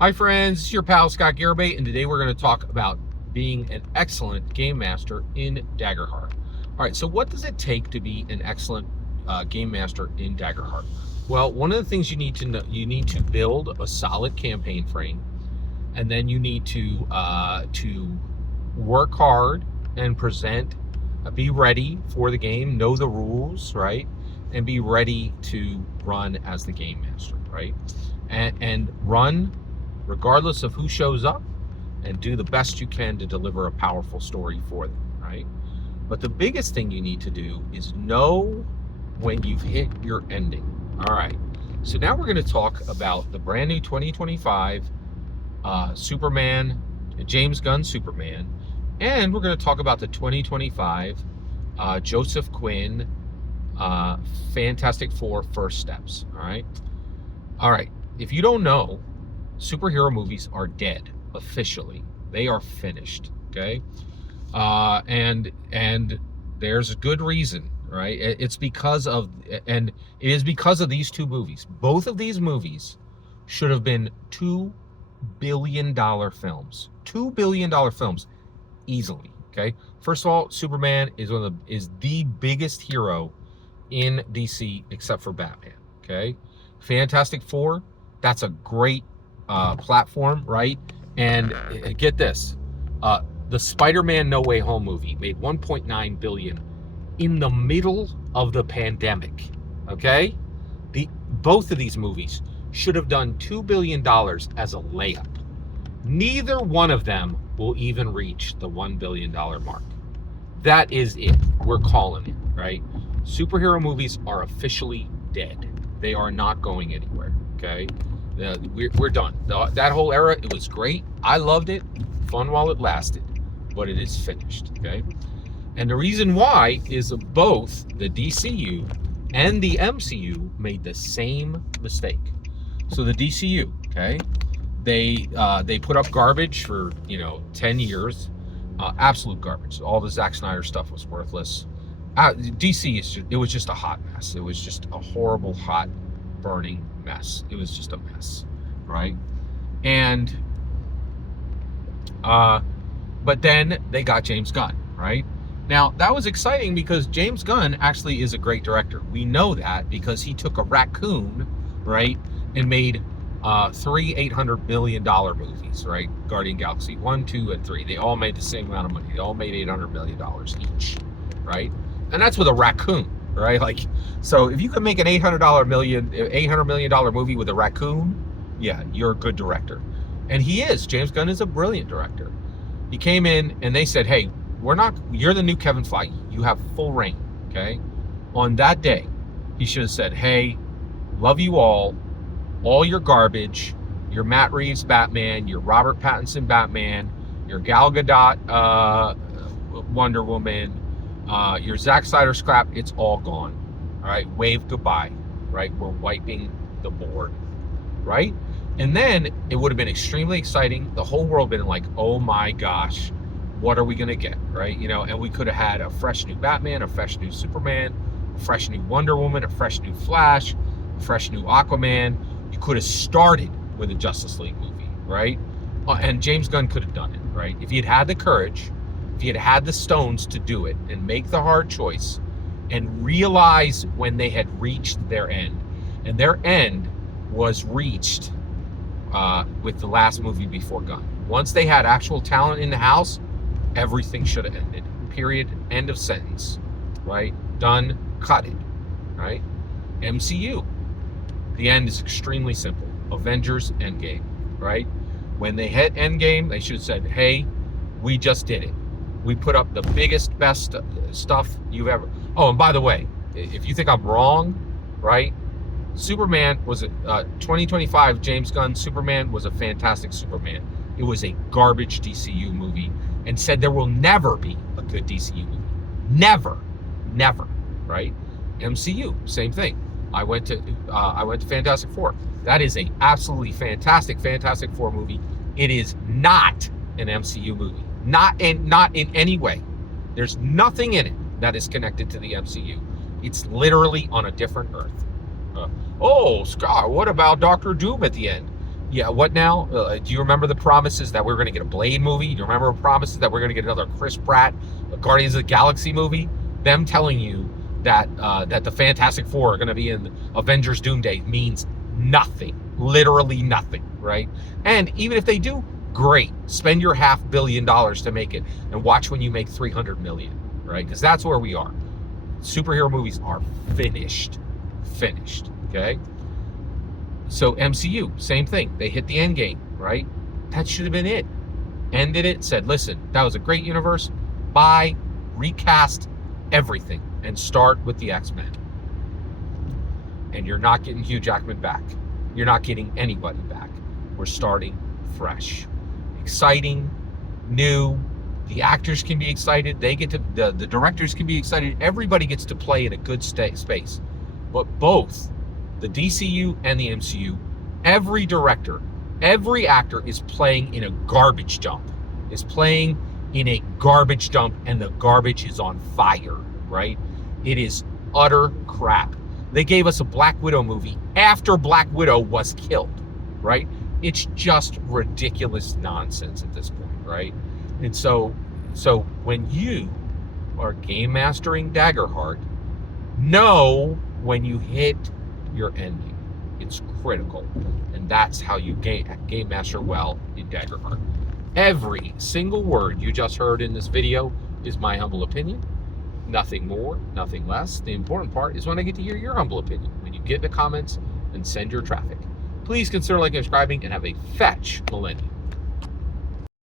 Hi friends, it's your pal Scott Garibay, and today we're going to talk about being an excellent game master in Daggerheart. All right, so what does it take to be an excellent game master in Daggerheart? Well, one of the things you need to know, you need to build a solid campaign frame, and then you need to work hard and present, be ready for the game, know the rules, right, and be ready to run as the game master, right, and run regardless of who shows up, and do the best you can to deliver a powerful story for them, right? But the biggest thing you need to do is know when you've hit your ending. All right. So now we're going to talk about the brand new 2025 Superman, James Gunn Superman, and we're going to talk about the 2025 Joseph Quinn Fantastic Four First Steps. All right. All right. If you don't know, superhero movies are dead officially. They are finished. Okay, and there's a good reason, right? It's because of, and it is because of these two movies. Both of these movies should have been $2 billion films. $2 billion films easily. Okay. First of all, Superman is the biggest hero in DC except for Batman. Okay. Fantastic Four, that's a great platform, right? And get this, the Spider-Man No Way Home movie made 1.9 billion in the middle of the pandemic. Okay, both of these movies should have done $2 billion as a layup. Neither one of them will even reach the $1 billion mark. That is it. We're calling it, right? Superhero movies are officially dead. They are not going anywhere. Okay. We're done. That whole era, it was great. I loved it. Fun while it lasted, but it is finished. Okay. And the reason why is both the DCU and the MCU made the same mistake. So the DCU, okay, they put up garbage for 10 years, absolute garbage. All the Zack Snyder stuff was worthless. DC it was just a hot mess. It was just a horrible, hot, burning mess. It was just a mess, right? And but then they got James Gunn, right? Now that was exciting because James Gunn actually is a great director. We know that because he took a raccoon, right, and made three $800 million movies, right? Guardian Galaxy 1, 2, and 3. They all made the same amount of money. They all made $800 million each, right? And that's with a raccoon, right? Like, so if you could make an $800 million movie with a raccoon, yeah, you're a good director. And he is. James Gunn is a brilliant director. He came in and they said, hey, you're the new Kevin Feige. You have full reign, okay? On that day, he should have said, hey, love you all your garbage, your Matt Reeves Batman, your Robert Pattinson Batman, your Gal Gadot Wonder Woman, your Zack Snyder scrap, it's all gone. All right, wave goodbye, right? We're wiping the board, right? And then it would have been extremely exciting. The whole world been like, oh my gosh, what are we gonna get, right? And we could have had a fresh new Batman, a fresh new Superman, a fresh new Wonder Woman, a fresh new Flash, a fresh new Aquaman. You could have started with a Justice League movie, right? And James Gunn could have done it, right? If he had had the courage, if he had had the stones to do it and make the hard choice and realize when they had reached their end. And their end was reached with the last movie before Gunn. Once they had actual talent in the house, everything should have ended. Period. End of sentence. Right? Done. Cut it. Right? MCU. The end is extremely simple. Avengers Endgame. Right? When they hit Endgame, they should have said, hey, we just did it. We put up the biggest, best stuff you've ever... Oh, and by the way, if you think I'm wrong, right? Superman was a 2025 James Gunn Superman was a fantastic Superman. It was a garbage DCU movie and said there will never be a good DCU movie. Never, right? MCU, same thing. I went to Fantastic Four. That is a absolutely fantastic Four movie. It is not an MCU movie. Not in any way. There's nothing in it that is connected to the MCU. It's literally on a different Earth. Oh, Scott, what about Doctor Doom at the end? Yeah, what now? Do you remember the promises that we were going to get a Blade movie? Do you remember the promises that we're going to get another Chris Pratt Guardians of the Galaxy movie? Them telling you that that the Fantastic Four are going to be in Avengers Doomsday means nothing, literally nothing, right? And even if they do, great. Spend your $500 million to make it, and watch when you make 300 million, right? Because that's where we are. Superhero movies are finished, okay? So MCU, same thing. They hit the end game, right? That should have been it. Ended it, said, listen, that was a great universe. Bye, recast everything, and start with the X-Men. And you're not getting Hugh Jackman back. You're not getting anybody back. We're starting fresh. Exciting, new. The actors can be excited. They get to, the directors can be excited. Everybody gets to play in a good space. But both the DCU and the MCU, every director, every actor is playing in a garbage dump. And the garbage is on fire, right? It is utter crap. They gave us a Black Widow movie after Black Widow was killed, right? It's just ridiculous nonsense at this point, right? And so when you are game mastering Daggerheart, know when you hit your ending. It's critical. And that's how you game master well in Daggerheart. Every single word you just heard in this video is my humble opinion. Nothing more, nothing less. The important part is when I get to hear your humble opinion. When you get in the comments and send your traffic. Please consider liking and subscribing, and have a fetch millennium.